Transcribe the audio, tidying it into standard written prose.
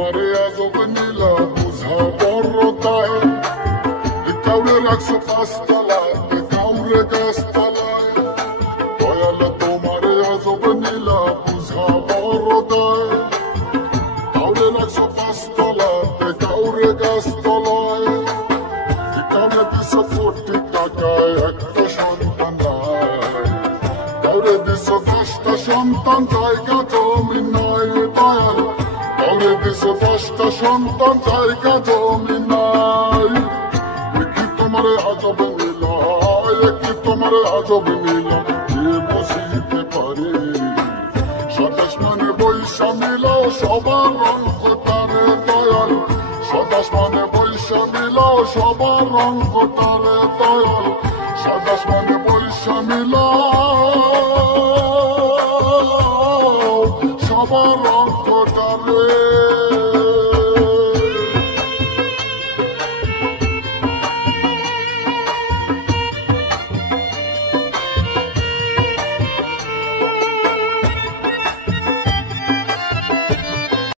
তোমারে আজব নীলা বুঝা বড়তায় কাউরে রাখছো পাঁচতলায় কাউরে গাছতলায় দয়াল তোমারে আজব নীলা বুঝা বড়তায় কাউরে রাখছো পাঁচতলাতে কাউরে গাছতলায় কাউরে দিছ কোটি টাকায় একটা সন্তান নাই কাউরে দিছ 10টা সন্তান জায়গা জমি নাই দয়াল কাউরে দিছ 10টা সন্তান জায়গা জমি নাই কি তোমারে আজব নীলা কি তোমারে আজব নীলা কে বুঝিতে পারে 27 মানে বৈশা মিলাও সবার রং কোটারে দয়াল 27 মানে বৈশা মিলাও সবার রং কোটারে দয়াল 27 মানে বৈশা মিলাও সবার রং কোটারে